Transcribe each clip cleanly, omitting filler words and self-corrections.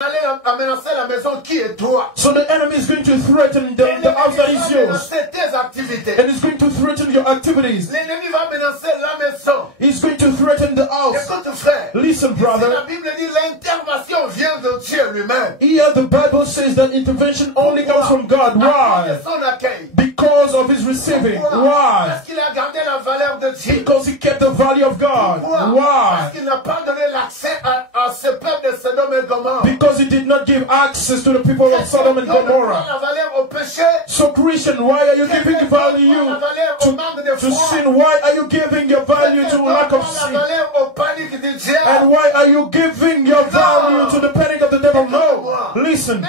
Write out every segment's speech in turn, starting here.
aller amenacer la maison qui est toi. So the enemy is going to threaten the house that is yours. Tes activités. And he's going to threaten your activities. L'ennemi va menacer la maison. He's going to threaten the house. Écoute frère. Listen brother. La Bible dit l'intervention vient de Dieu lui-même. Here the Bible says that intervention only comes from God. Why? Because of his receiving. Why? Parce qu'il a gardé la valeur de Dieu. Because he kept the value of God. Why? Parce qu'il n'a pas donné l'accès à ce peuple de Sodome et Gomorrhe. Because he did not give access to the people of Sodom and Gomorrah. So Christian, why are you giving value to sin? Why are you giving your value to lack of sin? And why are you giving your value to the panic of the devil? No. Listen.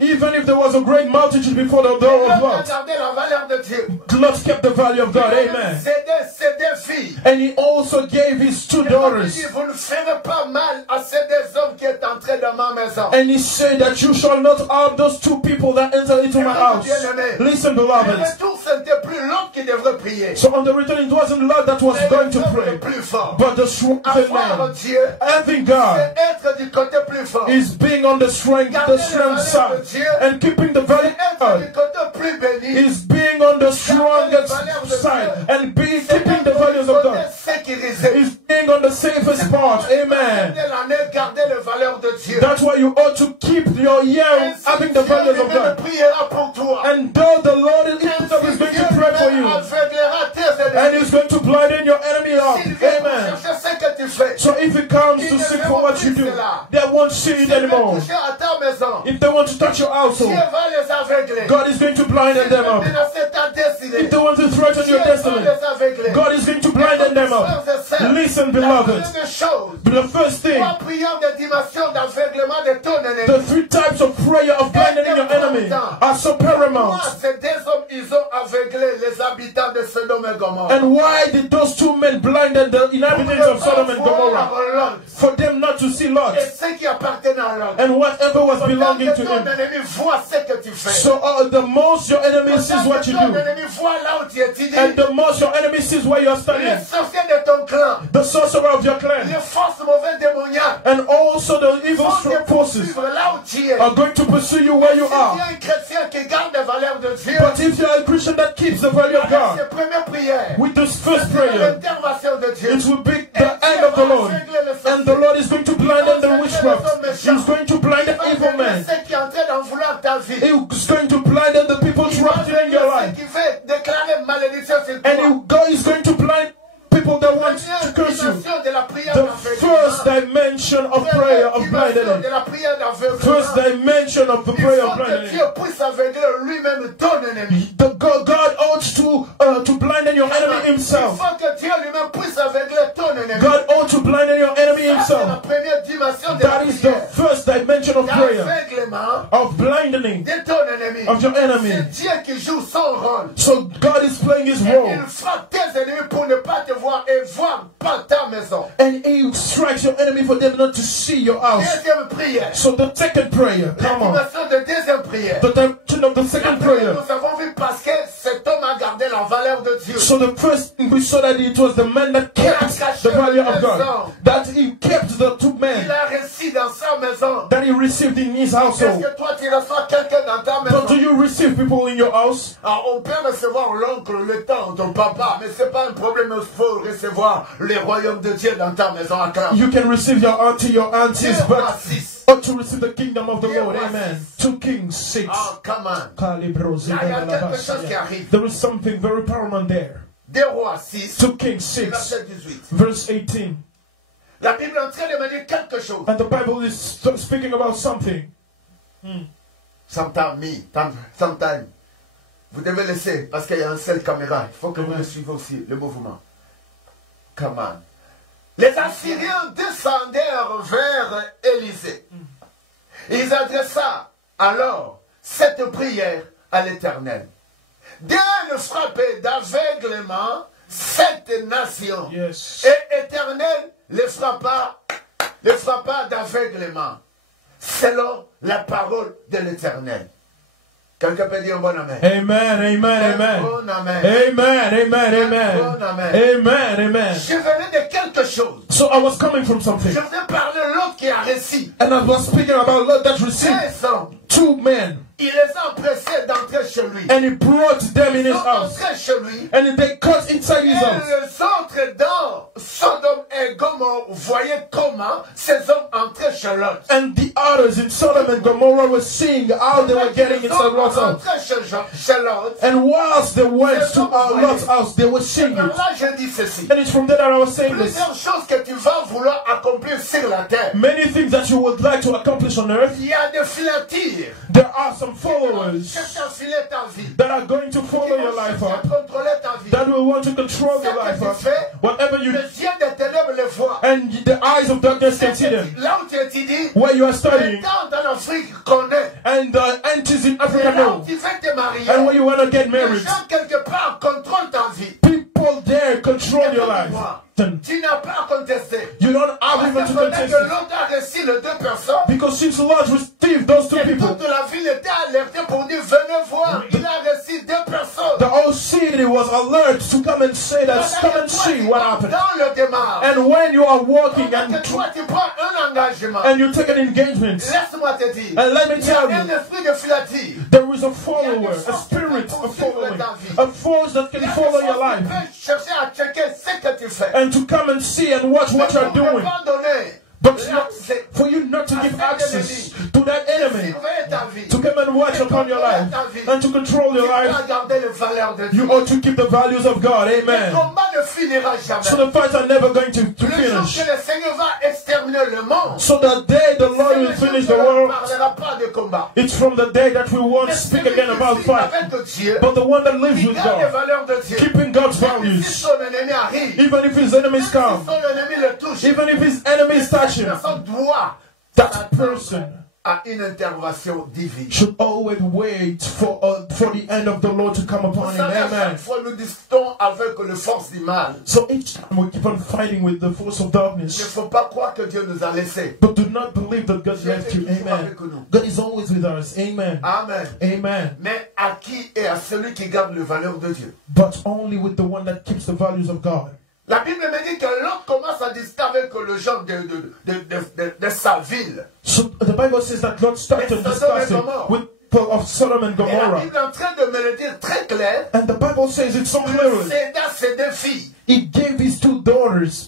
Even if there was a great multitude before the door of Lot, Lot kept the value of God. Amen. And he also gave his two daughters. And he said that you shall not harm those two people that enter into my house. Listen, beloved. So on the return, it wasn't Lot that was going to pray, but the stronger man. Having God is being on the strength side and keeping the value of God is being on the strongest side and keeping the values of God is being on the safest part. Amen. That's why you ought to keep your year having the values of God. And though the Lord is going to pray for you, and he's going to blind your enemy up. Amen. So if it comes to seek for what you do, they won't see it anymore. If they want to touch your household, God is going to blind them up. If they want to threaten your destiny, God is going to blind them up. Listen, beloved. The first thing, the three types of prayer of blinding your enemy are so paramount. And why did those two men blinded the inhabitants of Sodom and Gomorrah? For them not to see Lot and whatever was belonging to him. So the most your enemy sees what you do, and the most your enemy sees where you are standing, the sorcerer of your clan, and also the evil forces are going to pursue you where you are. But if you are a Christian that keeps the value of God, with this first prayer, it will be the end of the Lord. And the Lord is going to blind the witchcraft. He's going to blind the evil man. He's going to blind the people trapped in your life. And God is going to blind people that want to curse you. The first dimension of prayer of blindness. First dimension of the prayer of blindness. God ought to blind your enemy himself. God ought to blind your enemy himself. That is the first dimension of prayer, of blinding of your enemy. So God is playing his role. And he strikes your enemy for them not to see your house. So the second prayer, come on. The dimension of the second prayer. So the first thing we saw that it was the man that kept the value of God. That he kept the two men. That he received in his household. But do you receive people in your house? On peut recevoir l'oncle, le tante, ton papa, mais c'est pas un problème, il faut recevoir les royaumes de Dieu dans ta maison à cœur. You can receive your auntie, your aunties, but ought to receive the kingdom of the Lord. Amen. 2 Kings 6. Oh, come on. There is something very paramount there. 2 Kings 6, verse 18. La Bible est en train de me dire quelque chose. And the Bible is speaking about something. Sometime. Vous devez laisser, parce qu'il y a un seul caméra. Il faut que vous le suivez aussi, le mouvement. Come on. Les Assyriens descendèrent vers Élisée. Ils adressèrent alors cette prière à l'Éternel. Dieu ne frappait d'aveuglement cette nation. Yes. Et l'Éternel les frappa d'aveuglement, selon la parole de l'Éternel. Quelqu'un peut dire bon amen. Amen, amen, amen. Bon amen. Amen, amen, amen. Bon amen. Amen, amen. Je venais de quelque chose. So I was coming from something. Je venais parler de l'autre qui a réussi. And I was speaking about Lord that received 2 men. Il les a empressés d'entrer chez lui. And he brought them in Ils his sont house. entrés chez lui. And they cut inside his Et house. les autres dans Sodome et Gomorrhe voyaient comment ces hommes entraient chez l'autre. And the others in Sodom and Gomorrah were seeing how they were getting inside Lot's house. And whilst they went to Lot's house, they were seeing it. And it's from there that I was saying this. Many things that you would like to accomplish on earth. There are some followers that are going to follow your life up, that will want to control your life up. Whatever you do, and the eyes of darkness can see them. Where you are studying, and the aunties in Africa know, and where you want to get married. People there control your life. You don't have even to contest it. Because since the Lord received those 2 people, the whole city was alert to come and say that, come and see what happened. And when you are walking and you take an engagement, and let me tell you, there is a follower, a spirit of following, a force that can follow your life. And to come and see and watch what you're doing. But for you not to give access to that enemy, to come and watch upon your life, and to control your life, you ought to keep the values of God. Amen. So the fights are never going to finish. So the day the Lord will finish the world, it's from the day that we won't speak again about fight, but the one that lives with God, keeping God's values, even if his enemies come, even if his enemies touch him, that person should always wait for the end of the Lord to come upon him. Amen. So each time we keep on fighting with the force of darkness. But do not believe that God left you. Amen. God is always with us. Amen. Amen. Amen. But only with the one that keeps the values of God. La Bible me dit que l'homme commence à discuter avec les gens de sa ville. So the Bible says that God started discussing with people of Sodom and Gomorrah. Et la Bible est en train de me le dire très clair. And the Bible says it so clearly. Ses 2 filles. He gave his 2 daughters.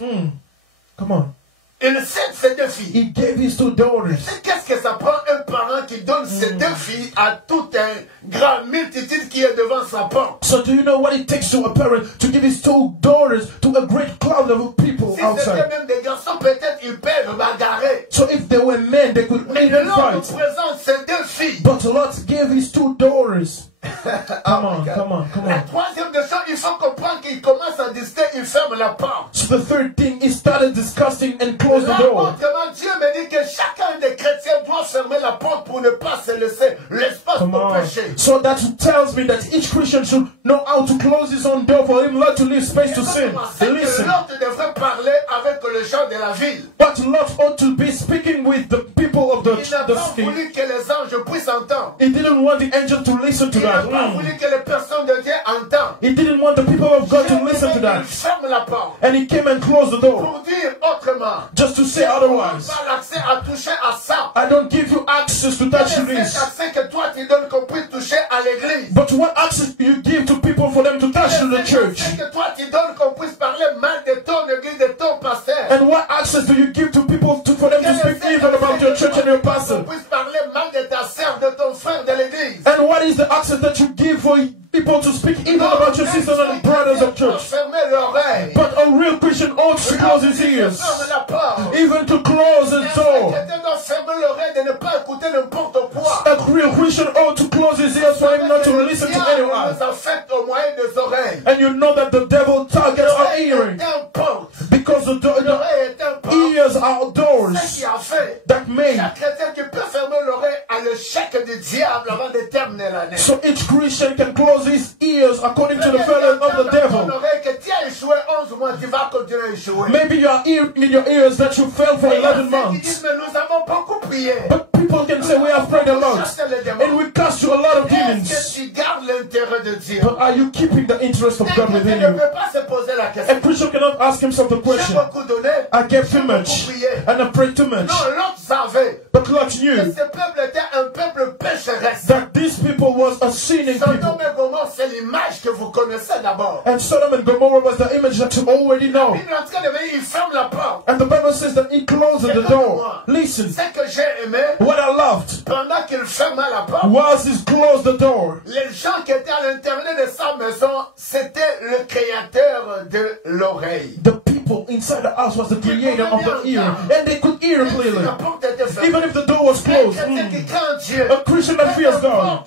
Come on. Il cède ses 2 filles. He gave his 2 daughters. Qu'est-ce que ça prend un parent qui donne ses 2 filles à toute une grande multitude qui est devant sa porte? So do you know what it takes to a parent to give his 2 daughters to a great crowd of people outside? Si c'était même des garçons, peut-être ils peuvent bagarrer. So if they were men, they could even fight. Présente ses 2 filles. But Lot gave his 2 daughters. Come on. La troisième des choses, il faut comprendre qu'il commence à discuter, il ferme la porte. So the third thing, he started discussing and closed the door. Dieu me dit que chacun des chrétiens doit fermer la porte pour ne pas se laisser l'espace pour pécher. So that tells me that each Christian should know how to close his own door for him not to leave space to sin. Listen. Lot devrait parler avec les gens de la ville. But Lot ought to be speaking with the people of the city. Il n'a pas voulu que les anges puissent entendre. He didn't want the angels to listen to that. Il n'a pas voulu que les personnes de Dieu entendent. He didn't want the people of God to listen to that. Ferme la porte. And he came and closed the door. Pour dire autrement. Just to say otherwise. Pas l'accès à toucher à ça. I don't give you access to touch this. L'accès que toi tu donnes qu'on puisse toucher à l'église. But what access do you give to people for them to touch to the church? L'accès que toi tu donnes qu'on puisse parler mal de ton église, de ton pasteur. And what access do you give to people for them to speak evil about your church and your pastor? Qu'on puisse parler mal de ta sœur, de ton frère de l'église. And what is the access that you give for people to speak evil about your sisters and brothers of church? But a real Christian ought to close his ears, even to close his door. A real Christian ought to close his ears for him not to listen to anyone. And you know that the devil targets our hearing, because the ears are doors that made. So each Christian can close his ears according to the failure of the devil. Maybe you are hearing in your ears that you failed for 11 months. But people people can say we have prayed a lot and we cast you a lot of demons. But are you keeping the interest of God within you? A Christian cannot ask himself the question, I gave too much and I prayed too much. But Lot knew that these people was a sinning people. And Sodom and Gomorrah was the image that you already know. And the Bible says that he closed the door. Listen, what I loved was he closed the door. Les gens qui étaient à l'intérieur de sa maison, c'était le créateur de l'oreille. The people inside the house was the creator of the ear, and they could hear clearly. Even if the door was closed. A Christian that fears God,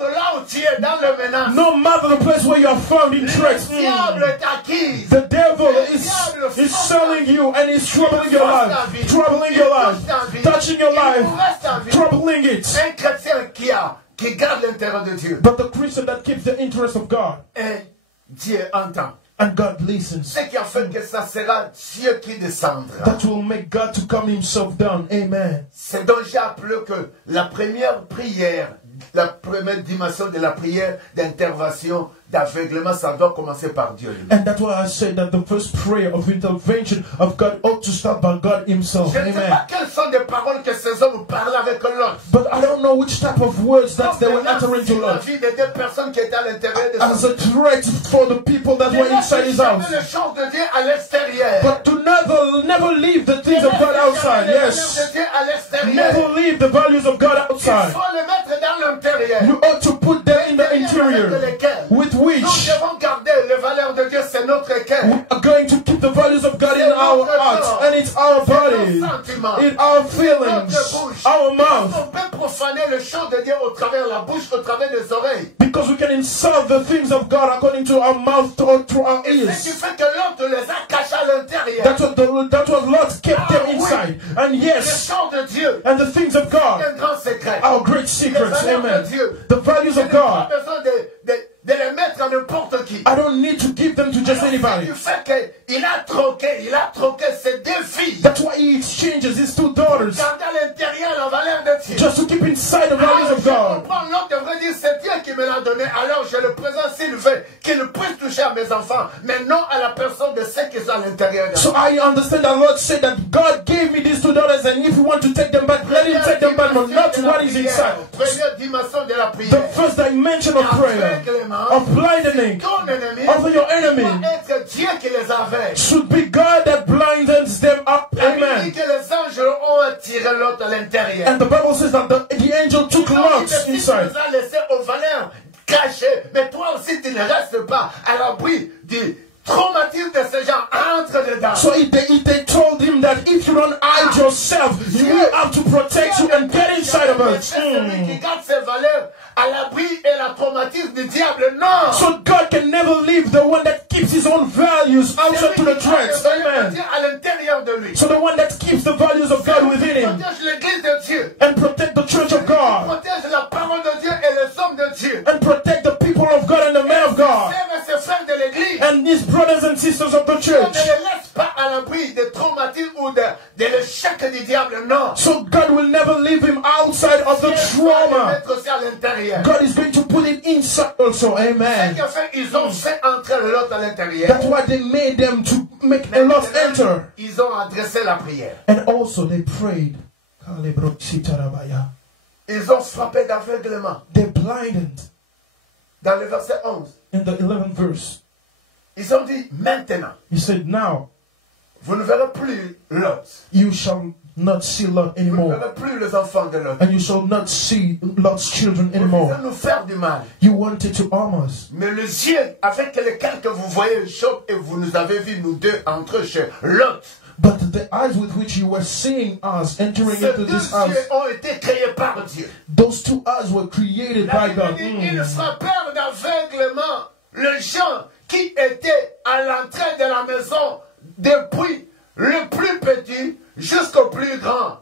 no matter the place where you are found in tracks, the devil is selling you and is troubling your life, touching your life, troubling it. Qui garde l'intérêt de Dieu. But the Christian that keeps the interest of God. Et Dieu entend. And God listens. Ce qui a fait que ça sera Dieu qui descendra. That will make God to come himself down. Amen. C'est donc j'ai appelé que la première prière, la première dimension de la prière d'intervention, d'aveuglement, ça doit commencer par Dieu lui-même. And that's why I said that the first prayer of intervention of God ought to start by God himself. Je ne sais pas quelles sont les paroles que ces hommes parlaient avec Lot. But I don't know which type of words that they were uttering to Lot. As a threat for the people that were inside his house. But to never leave the things of God outside. Yes. Never leave the values of God outside. You ought to put them in the interior. With which we are going to keep the values of God in our hearts, and it's our body, in our feelings, our mouth. Because we can insult the things of God according to our mouth or through our ears. That's what Lot kept them inside. And yes, and the things of God, our great secrets, amen. The values of God, de les mettre à n'importe qui. I don't need to give them to just anybody. Du fait qu'il a troqué ses deux filles. That's why he exchanges his two daughters. Garder à l'intérieur la valeur de Dieu. Just to keep inside the values of God. L'autre devrait dire c'est Dieu qui me l'a donné. Alors je le présente s'il veut qu'il puisse toucher à mes enfants, mais non à la personne de ceux qui sont à l'intérieur. So I understand that Lord said that God gave me these two daughters, and if you want to take them back, let him take them back, but not what is inside. Première dimension de la prière. The first dimension of prayer, of blinding of your enemy, should be God that blinds them up. Amen. And the Bible says that the angel took Lot inside. Mais toi aussi tu ne restes pas à l'abri du traumatisme de ces gens. Entre dedans. So they told him that if you don't hide yourself, you will have to protect you and get inside of us. Qui garde ses valeurs à l'abri et la traumatisme du diable. Non. So God can never leave the one that keeps his own values outside to the threats. Amen. So the one that keeps the values of God within him and protect the church of God and protect the people of God and the men of God and his brothers and sisters of the church. So God will never leave him outside of the trauma. God is going to put it inside also. Amen. That's why they made them to make a lot enter. And also they prayed. Ils ont frappé d'aveuglement. They blinded. Dans le verset 11. In the 11th verse. Ils ont dit maintenant. He said now. Vous ne verrez plus Lot. You shall not see Lot anymore. Vous ne verrez plus les enfants de Lot. And you shall not see Lot's children anymore. Vous voulez nous faire du mal. You wanted to harm us. Mais les yeux avec lesquels que vous voyez Job et vous nous avez vu nous deux entre chez Lot. But the eyes with which you were seeing us entering into this house, ont été créés par Dieu. Those two eyes were created by God. Ils frappèrent d'aveuglement les gens qui étaient à l'entrée de la maison, depuis le plus petit jusqu'au plus grand.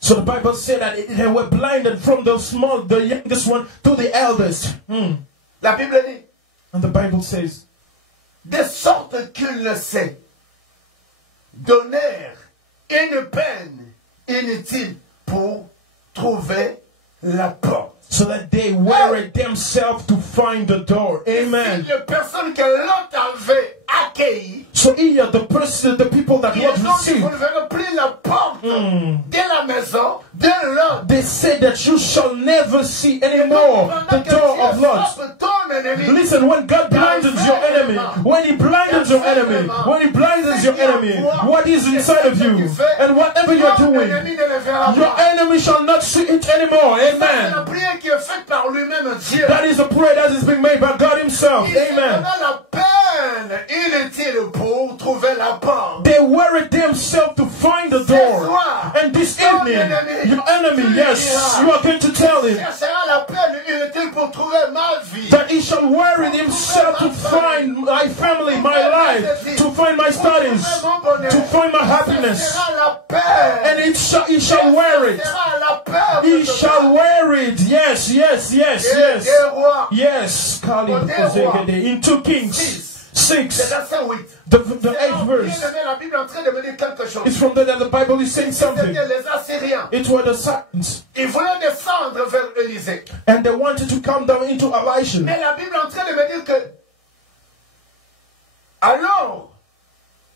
So the Bible said that they were blinded from the small, the youngest one, to the eldest. La Bible dit, and the Bible says, de sorte qu'il ne sait donner une peine inutile pour trouver la porte. So that they wear themselves to find the door. Amen. Les personnes que Lot avait accueillies. So here the people that Lot received. Vous ne verrez plus la porte de la maison de Lot. They said that you shall never see anymore the door of Lot. Listen, when God blindens your enemy, when He blindens your enemy, what is inside of you, and whatever you're doing, your enemy shall not see it anymore. Amen. That is a prayer that is being made by God Himself. Amen. They worried themselves to find the door. And this evening, your enemy, yes, you are going to tell him that he shall worry himself to find my family, my life, to find my studies, to find my happiness. And he shall wear it. He shall wear it. Yes, yes, yes, yes. Yes. In 2 Kings 6, the 8th verse. It's from there that the Bible is saying something. It was the Syrians. And they wanted to come down into Elisha. Alors,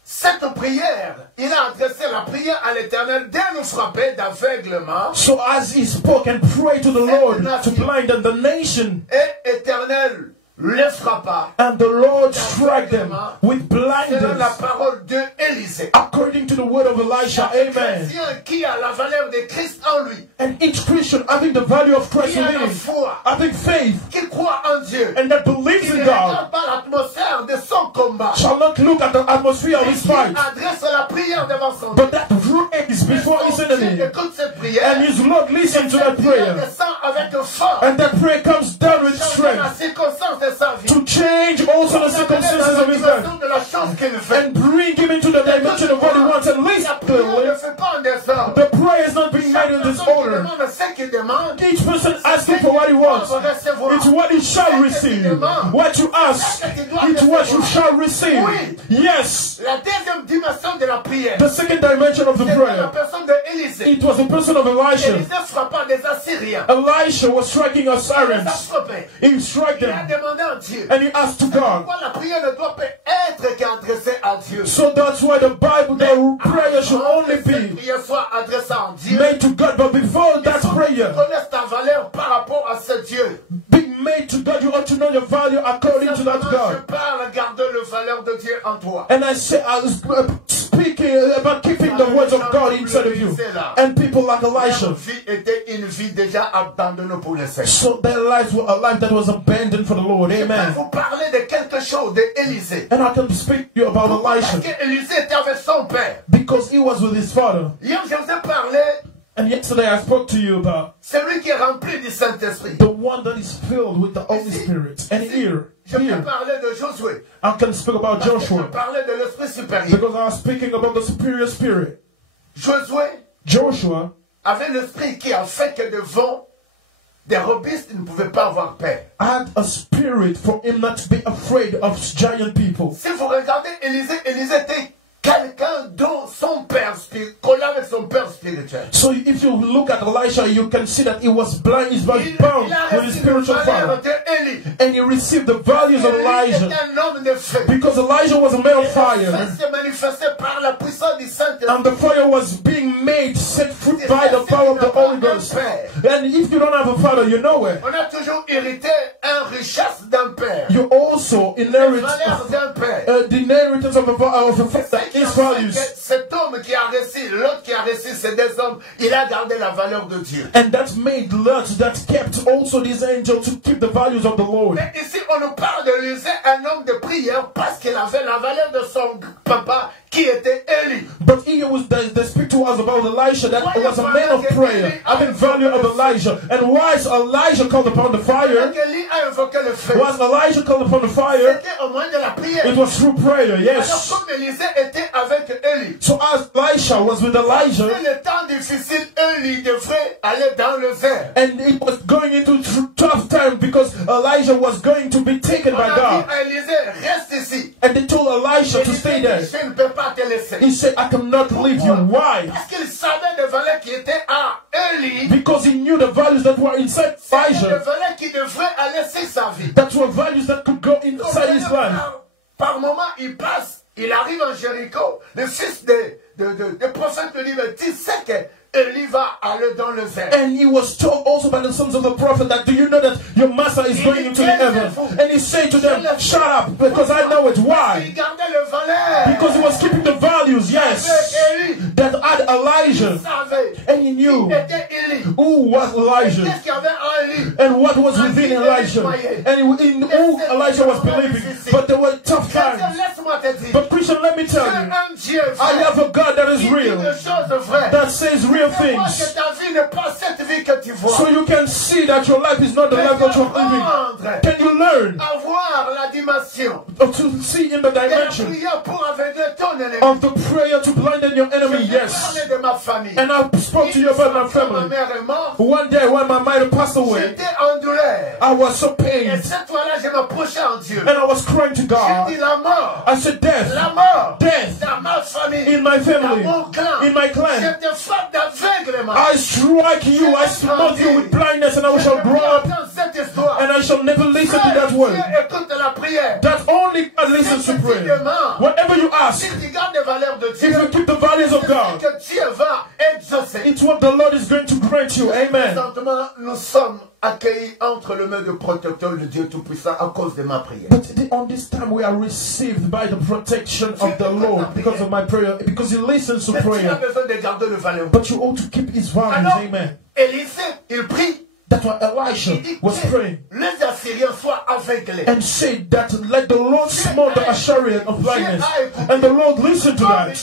cette prière, il a adressé la prière à l'Éternel dès nous frapper d'aveuglement. So as he spoke and prayed to the Lord to blinden the nation, et Éternel les frappa. And the Lord struck them with blindness. Selon la parole de Élisée. According to the word of Elisha. Amen. Qui a la valeur de Christ en lui. And each Christian having the value of Christ in him, having faith, qui croit en Dieu, and that believes in God, shall not look at the atmosphere of his fight, but that prays before his enemy. And his Lord listens to that prayer. And that prayer comes down with strength to change also the circumstances of his life and bring him into the dimension of what he wants. And listen, the prayer is not being made in disorder. Each person asking for what he wants. It's what he shall receive. What you ask, it's what you shall receive. Yes. The second dimension of the prayer, it was the person of Elisha. Elisha was striking Assyrians. He struck them. And he asked to God. So that's why the Bible, the prayer should only be made to God. But before that prayer being made to God, you ought to know your value according to that God. And I say, I was speaking about keeping the words of God inside of you. And people like Elisha, so their lives were a life that was abandoned for the Lord. Amen. And I can speak to you about Elisha because he was with his father. And yesterday I spoke to you about the one that is filled with the Holy Spirit. And here I can speak about Joshua because I was speaking about the superior spirit. Joshua avait l'esprit qui a fait que devant des robustes, il ne pouvait pas avoir peur. Had a spirit for him not to be afraid of giant people. Si vous regardez Élisée, Élisée était quelqu'un dont son père collé avec son père spirituel. So if you look at Elisha, you can see that he was blind, he was bound with his spiritual father. And he received the values of Elijah. Because Elijah was a man of fire. And the fire was being made, set free by the power of the Holy Ghost. And if you don't have a father, you're nowhere. You also inherit the inheritance of a father. His values. Cet homme qui a reçu, l'autre qui a reçu, c'est des hommes, il a gardé la valeur de Dieu. And that made Lot that kept also this angel to keep the values of the Lord. Mais ici, on nous parle de Élisée, un homme de prière, parce qu'il avait la valeur de son papa, qui était Élie. But here was the speak to us about Elisha, that was a man of prayer, having value of Elijah. And why is Elijah called upon the fire? Was Elijah called upon the fire? It was through prayer, yes. So as Elisha was with Elijah, and it was going into tough time because Elijah was going to be taken by God. And they told Elisha to stay there. He said, I cannot leave you. Why? lui. Because he knew the values that were inside C'était Elijah. des valeurs qui devraient laisser sa vie. That were values that could go inside his life. Par moment, il passe, il arrive en Jéricho. Le fils des prophètes lui dit, c'est que Élie va aller dans le ver. And he was told also by the sons of the prophet that, do you know that your master is going into the heaven? And he said to them, shut up, because I know it. Why? Because he was keeping the values, yes, that had Elijah. And he knew who was Elijah and what was within Elijah. And in who Elijah was believing. But there were tough times. But Christian, let me tell you, I have a God that is real, that says real things. So you can see that your life is not the life that you're living. Can you learn to see in the dimension of the prayer to blind your enemy? Yes. And I spoke to you about my family. One day when my mother passed away, I was so pained. And I was crying to God. I said, death in my family, in my clan. I strike you, I smote you with blindness, and I shall grow up, and I shall never listen to that word. That only God listens to prayer. Whatever you ask, if you keep the values of God, it's what the Lord is going to grant you. Amen. Accueillis entre le main de protecteur le Dieu Tout-Puissant à cause de ma prière. But on this time we are received by the protection of the Lord because of my prayer, because He listens to prayer. But you ought to keep His values. Amen. Élisée, il prie. That's why Elisha was praying and said that let the Lord smote the Asharian of blindness. And the Lord listened to that.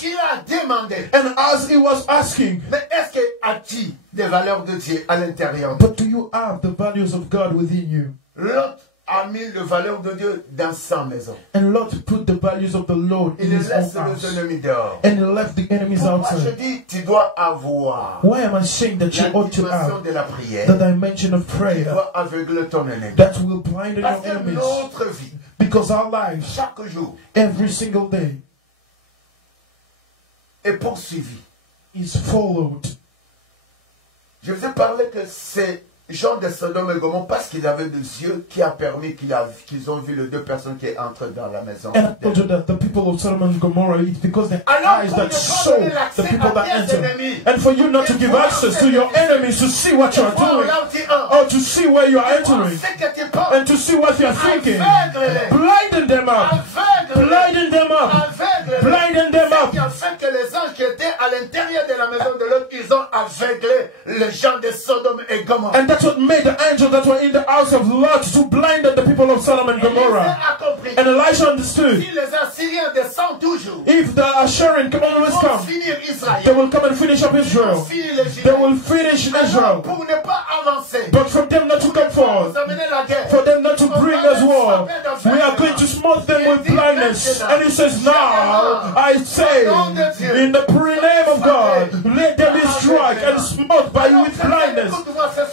And as he was asking, but do you have the values of God within you? A mis les valeurs de Dieu dans sa maison. And Lot put the values of the Lord in his own house. And he left the enemies outside. Je dis, tu dois avoir. Why am I saying that you ought to have the dimension of prayer that will blind your enemies? Because our lives, chaque jour, every single day, est poursuivi. Is followed. Je vous ai parlé que c'est Jean de Sodome et Gomorrhe, parce qu'ils avaient des yeux qui a permis qu'ils ont vu les deux personnes qui entrent dans la maison. And I told you that the people of Sodom and Gomorrah, it's because the eyes that saw the people that enter. And for you not to give access to your enemies to see what you are doing, or to see where you are entering, and to see what you are thinking, blinding them up, blinding them up, blinding them up. Que les anges qui étaient à l'intérieur de la maison de l'autre, ils ont aveuglé les gens de Sodome et Gomorrah. And that's what made the angels that were in the house of Lot to blind the people of Sodom and Gomorrah. And Elisha understood. If the Assyrian can always come, they will come and finish up Israel. They will finish Israel. But for them not to come forth, for them not to bring us war, we are going to smote them with blindness. And he says, now I say, in the name of God, let them be struck and smote by you with blindness.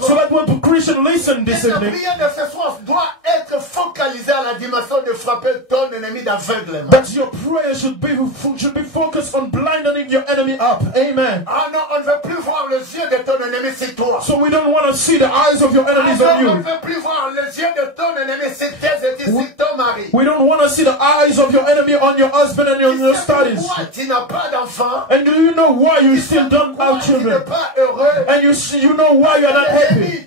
So that when the Christian listen this evening, that your prayer should be focused on blinding your enemy up. Amen. So we don't want to see the eyes of your enemies on you. We don't want to see the eyes of your enemy on your husband and on your studies. And do you know why you still don't have children? And you know why you're not happy?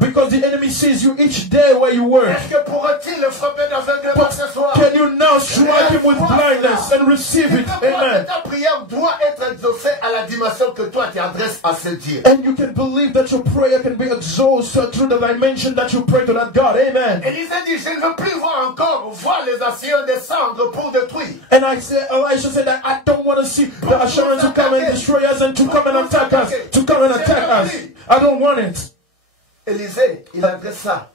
Because the enemy sees you each day where you work. But can you now strike him with blindness and receive it? Amen. And you can believe that your prayer can be exhausted through the dimension that you pray to that God. Amen. And Elisha said that I don't want to see the Assyrians to come and destroy us and to come and attack us. To come and attack us. I don't want it. Élisée, il adressa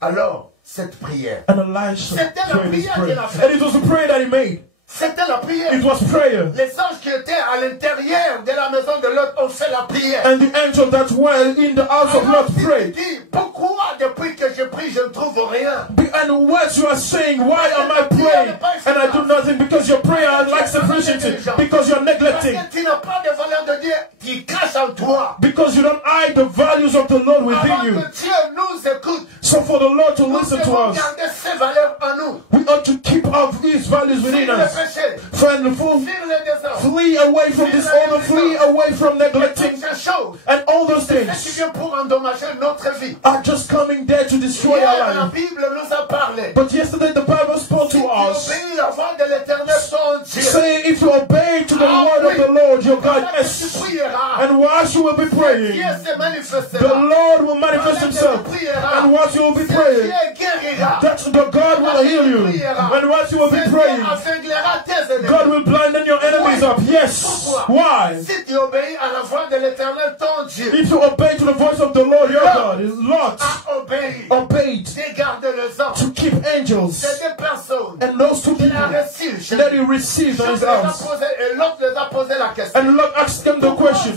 alors cette prière. And Elisha prayed this prayer. And it was the prayer that he made. C'était la prière. It was prayer. Les anges qui étaient à l'intérieur de la maison de Lot ont fait la prière. And the angel that were in the house of Lot prayed. Pourquoi depuis que je prie je ne trouve rien? And what you are saying, why am I praying and I do nothing? Because your prayer lacks sufficiency. Because you are neglecting. Tu n'as pas de valeur de Dieu qui cache en toi. Because you don't hide the values of the Lord within you. Dieu nous écoute. So for the Lord to listen to us, ces valeurs en nous. we ought to keep up His values within us. Friend, flee away from disorder, flee away from neglecting, and all those things are just coming there to destroy our life. But yesterday the Bible spoke to us, saying if you obey to the word of the Lord your God, yes, and whilst you will be praying, the Lord will manifest Himself, and whilst you will be praying, that's the God will heal you, and whilst you will be praying, God will blind your enemies up. Yes. Why? If you obey to the voice of the Lord your God, Lot obeyed to keep angels, and those two people that He received on His house. And Lot asked them the question,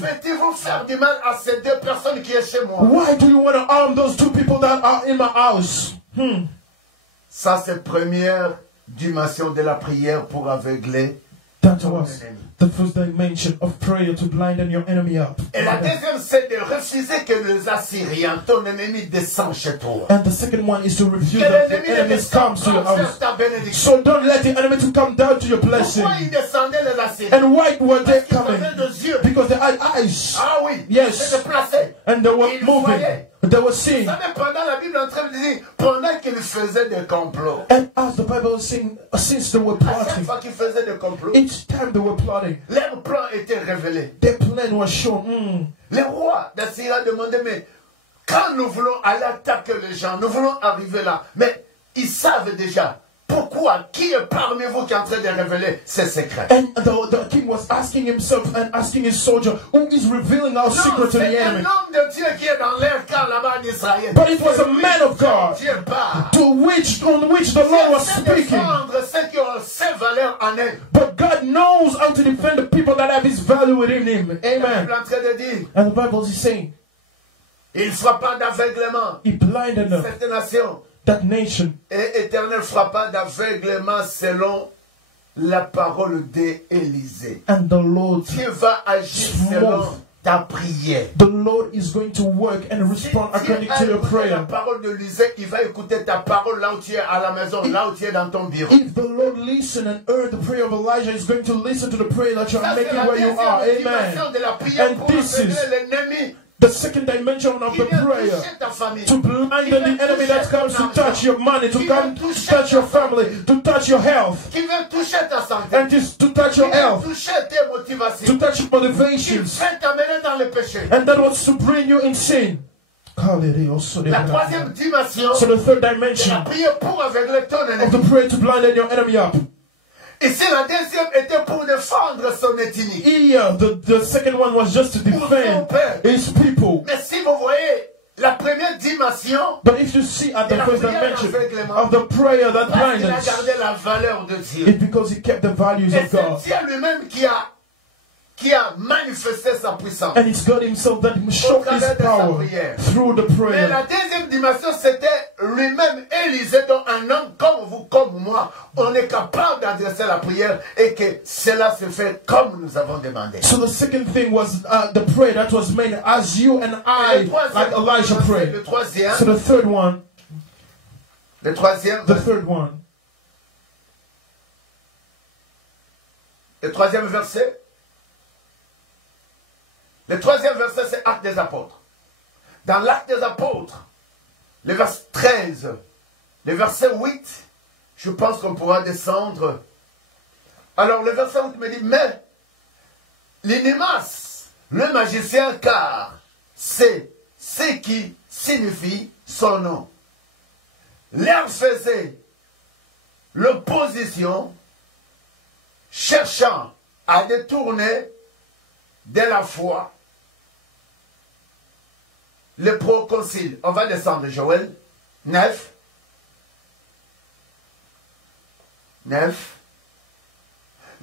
why do you want to harm those two people that are in my house? Ça c'est première dimension de la prière pour aveugler. That was the first dimension of prayer, to blind your enemy up. Et la deuxième, c'est de refuser que les Assyriens, ton ennemi, descendent chez toi. And the second one is to refuse that the enemies come to your house. So don't let the enemy to come down to your blessing. And why were they coming? Because they had eyes. Yes. And they were moving. They were seeing. And as the Bible is saying, since they were plotting, each time they were plotting, leur plan était révélé. Their plan was shown. Les rois d'Assyrie demandaient, mais quand nous voulons aller attaquer les gens, nous voulons arriver là, mais ils savent déjà. Pourquoi? Qui est parmi vous qui est en train de révéler ces secrets? And the king was asking himself and asking his soldier, who is revealing our secret to the enemy? But it was a man of God on which the Lord was speaking. But God knows how to defend the people that have His value within Him. Amen. And the Bible is saying, il frappa d'aveuglement cette nation. That nation. Et Éternel frappa d'aveuglement selon la parole d'Élisée. And the Lord Dieu va agir selon ta prière. The Lord is going to work and respond according to your prayer. La parole d'Élisée, il va écouter ta parole là où tu es à la maison, là où tu es dans ton bureau. If the Lord listen and heard the prayer of Elijah, is going to listen to the prayer that you are making where you are. Amen. And this is the second dimension of the prayer, to blind the enemy that comes to touch your money, to come to touch your family, to touch your health, and to touch your health, to touch your motivations, and that was to bring you in sin. So the third dimension of the prayer, to blind your enemy up. Ici, la deuxième était pour défendre son ethnie. Here, the second one was just to defend his people. Mais si vous voyez la première dimension, but if you see at the first dimension of the prayer that blinded, la valeur de Dieu. It's because he kept the values of God. C'est Dieu lui-même qui a manifesté sa puissance. And it's God Himself that showed His power through the prayer. Mais la deuxième dimension, c'était lui-même, Élisée, dont un homme comme vous, comme moi, on est capable d'adresser la prière et que cela se fait comme nous avons demandé. So the second thing was the prayer that was made as you and I, like Elijah prayed. So the third one. The third one. Le troisième verset. Le troisième verset, c'est Actes des Apôtres. Dans l'Acte des Apôtres, le verset 13, le verset 8, je pense qu'on pourra descendre. Alors, le verset 8 me dit, mais l'Inimas, le magicien, car c'est ce qui signifie son nom, leur faisait l'opposition, cherchant à détourner de la foi le proconcile. On va descendre, Joël 9.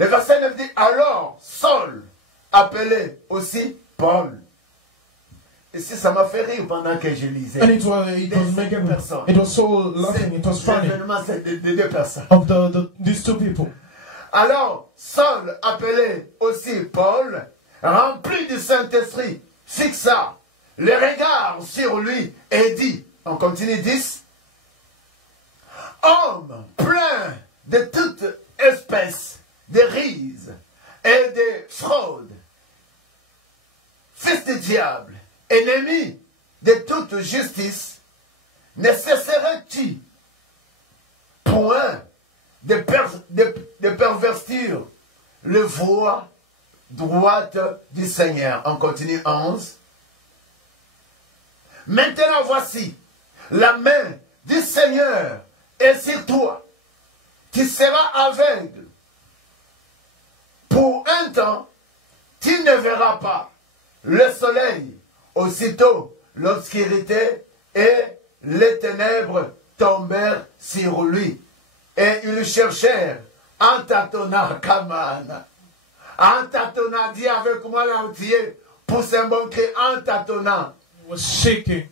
Le verset 9 dit, alors Saul, appelé aussi Paul. Et si ça m'a fait rire pendant que je lisais. And it was so laughing, it was funny. C'est de deux personnes. Of these two people. Alors, Saul, appelé aussi Paul, rempli du Saint-Esprit, fixa le regard sur lui et dit, on continue 10, homme plein de toute espèce de rises et de fraude, fils du diable, ennemi de toute justice, ne cesserais-tu point de pervertir le voie droite du Seigneur? On continue 11. Maintenant voici, la main du Seigneur est sur toi. Tu seras aveugle. Pour un temps, tu ne verras pas le soleil. Aussitôt, l'obscurité et les ténèbres tombèrent sur lui. Et ils cherchèrent en tâtonnant, Kaman. En tâtonnant, dis avec moi là où tu es, pousse un bon cri, en tâtonnant. Was shaking.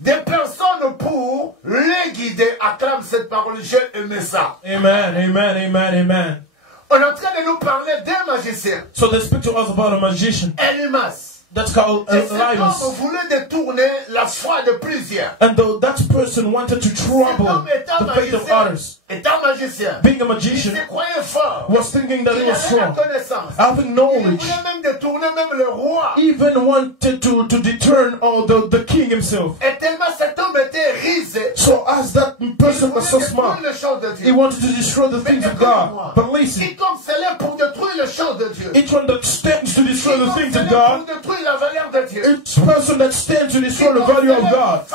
Des personnes pour les guider acclament cette parole. J'ai aimé ça. Amen, amen, amen, amen. On est en train de nous parler d'un magicien. So they speak to us about a magician. Elimas. That's called Elimas. Cet homme voulait détourner la foi de plusieurs. And that person wanted to trouble the faith of others. Étant magicien, being a magician, il se croyait fort. Was thinking that he was strong. Having Il knowledge. voulait même détourner même le roi. Even wanted to deter the king himself. Et tellement cet homme était risé. So as that person was so smart, he wanted to destroy the things of God. But listen, each one that stands to destroy the things of God, each person that stands to destroy the value of God,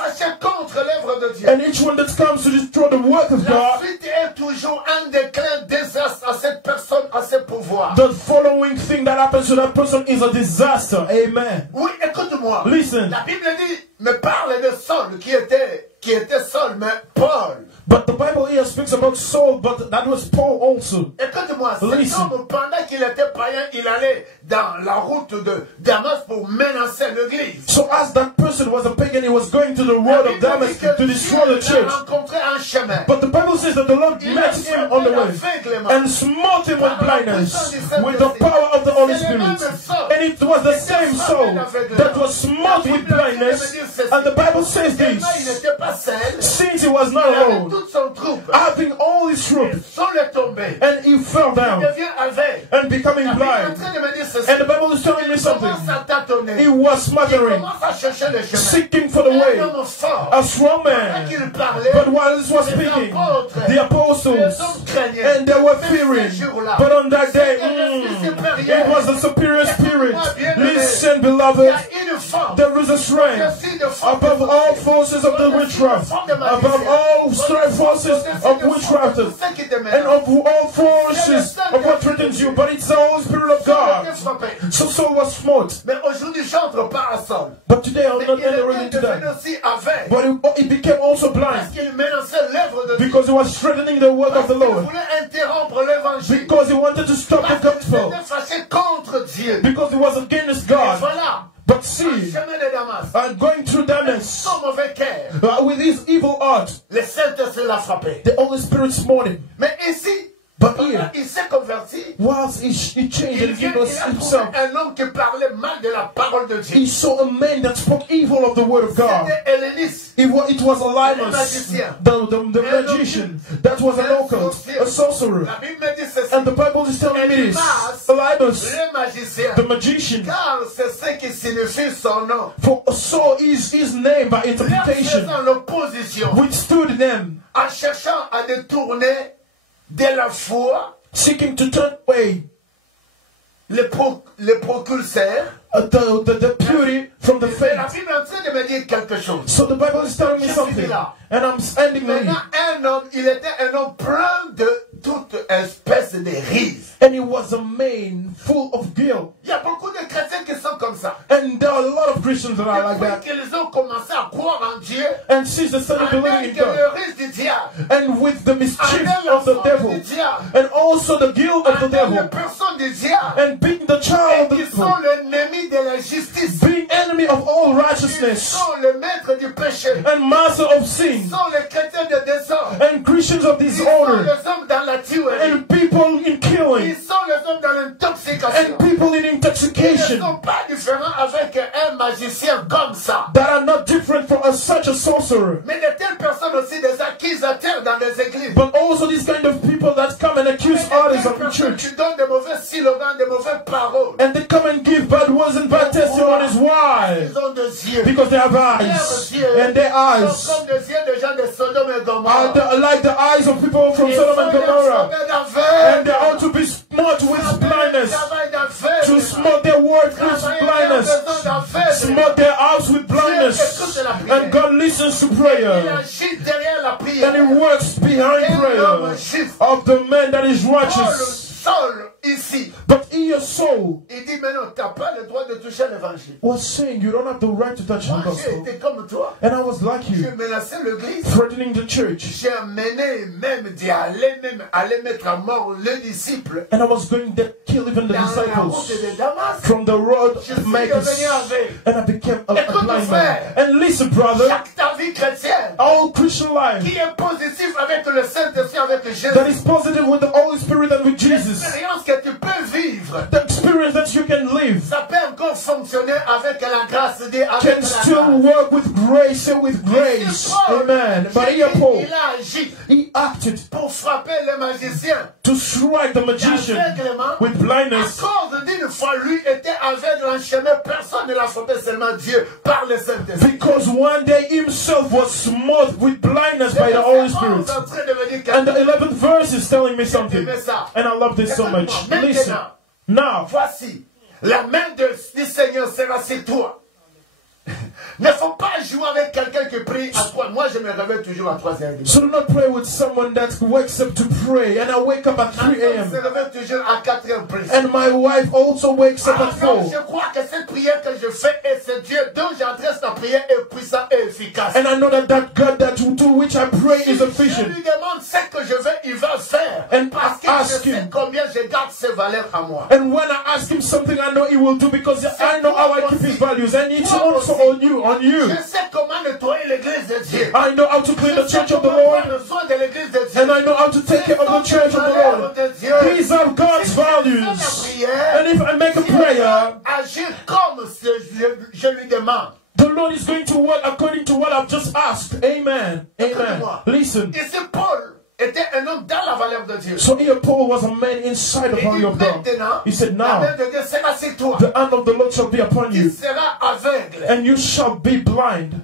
and each one that comes to destroy the work of God, the following thing that happens to that person is a disaster. Amen. Oui, écoute-moi. Listen. La Bible dit, me parle de Saul qui était Saul, mais Paul. But the Bible here speaks about Saul, but that was Paul also. Écoute-moi, cet homme, pendant qu'il était païen, il allait dans la route de Damas pour menacer l'église. So as that person was a pagan, he was going to the road of Damas to destroy the church. But the Bible says that the Lord met him on the way and smote him with blindness with the power of the Holy Spirit. And it was the same Saul that was smote with blindness. And the Bible says this, since he was not alone, having all his troops, and he fell down and becoming blind. And the Bible is telling me something. He was smothering, seeking for the way, a strong man. But while he was speaking, the apostles, and they were fearing. But on that day, it was the superior spirit. Listen, beloved, there is a strength above all forces of the witchcraft, above all forces of witchcraft, and of all forces of what threatens you. But it's the Holy Spirit of God. So Saul was smote. But today I'm not entering into that. But he became also blind because he was threatening the work of the Lord. Because he wanted to stop the gospel. Because he was against God. But see, going through Damas with his evil heart, the Holy Spirit smote him. But here, whilst he changed and gave us himself, he saw a man that spoke evil of the word of God. It was Elimas, the magician, that was an occult, a sorcerer. And the Bible is telling me this. Elimas, the magician, for so is his name by interpretation, withstood them, de la foi, seeking to turn away les précurseurs, the purity from the faith. La Bible est en train de me dire quelque chose. So the Bible is telling me something, and I'm ending it. Un homme, il était un homme plein toute espèce de ruse. And he was a man full of guilt. Il y a beaucoup de chrétiens qui sont comme ça. And there are a lot of Christians that are like that. Qu'ils ont commencé à croire en Dieu. And since they started believing in God. Le ruse du diable. And with the mischief of the devil. And also the guilt of the devil. La personne du diable. And being the child of the devil. Qui sont l'ennemi de la justice. Being enemy of all righteousness. Ils sont le maître du péché. And master of sin. Ils sont les chrétiens de désordre. And Christians of disorder. Ils sont les hommes dans la tuerie. And people in killing. Ils sont les hommes dans l'intoxication. And people in intoxication. Ils ne sont pas différents avec un magicien comme ça. That are not different from such a sorcerer. Mais de telles personnes aussi des accusateurs dans les églises. But also these kind of people that come and accuse others of the church. Qui donnent des mauvais slogans, des mauvaises paroles. And they come and give bad words and bad testimonies. Why? Ils ont des yeux. Because they have eyes. And their eyes sont comme des yeux de gens de Sodome et Gomorrah. are like the eyes of people from Sodom and Gomorrah. And they ought to be smart with blindness. To smart their words with blindness. Smart their eyes with blindness. And God listens to prayer. And He works behind prayer of the man that is righteous. Ici. But in your soul, il dit mais non, t'as pas le droit de toucher l'évangile. Was saying you don't have the right to touch the gospel. J'étais comme toi. And I was like you. Je menaçais l'église. Threatening the church. J'ai amené même d'y aller mettre à mort les disciples. And I was going to kill even the disciples from the road to Emmaus. And I became a blind man. And listen, brother. All Christian life qui est positif avec le Saint-Esprit, avec Jésus. That is positive with the Holy Spirit and with Jesus. Que tu peux vivre. The experience that you can live. Ça peut encore fonctionner avec la grâce de Dieu. Can still work with grace and with grace. Amen. But here Paul, he acted pour frapper les magiciens. To strike the magician with blindness. À cause d'une fois, lui était aveugle en chemin. Personne ne l'a frappé, seulement Dieu par le Saint-Esprit. Because one day himself was smote with blindness by the Holy Spirit. And the 11th verse is telling me something. And I love this so much. Listen. Now, voici, la main du Seigneur sera sur toi. Ne faut pas jouer avec quelqu'un qui prie à toi. Moi, je me réveille toujours à 3h. So do not pray with someone that wakes up to pray. And I wake up at 3 a.m. Je me réveille toujours à 4h. And my wife also wakes up at 4. Je crois que cette prière que je fais, et c'est Dieu dont j'adresse la prière, est puissant et efficace. And I know that God that to which I pray is efficient. Je lui demande ce que je veux, il va faire. And parce que je sais combien je garde ses valeurs à moi. And when I ask him something, I know he will do because I know how I keep his values. And it's also on you. Je sais comment nettoyer l'église de Dieu. I know how to clean the church of the Lord. And I know how to take care of the church of the Lord. These are God's values. And if I make a prayer, agir comme je lui demande. The Lord is going to work according to what I've just asked. Amen. Amen. Listen. Était un homme dans la valeur de Dieu. So here Paul was a man inside the value of God. He said, now, the hand of the Lord shall be upon you, and you shall be blind.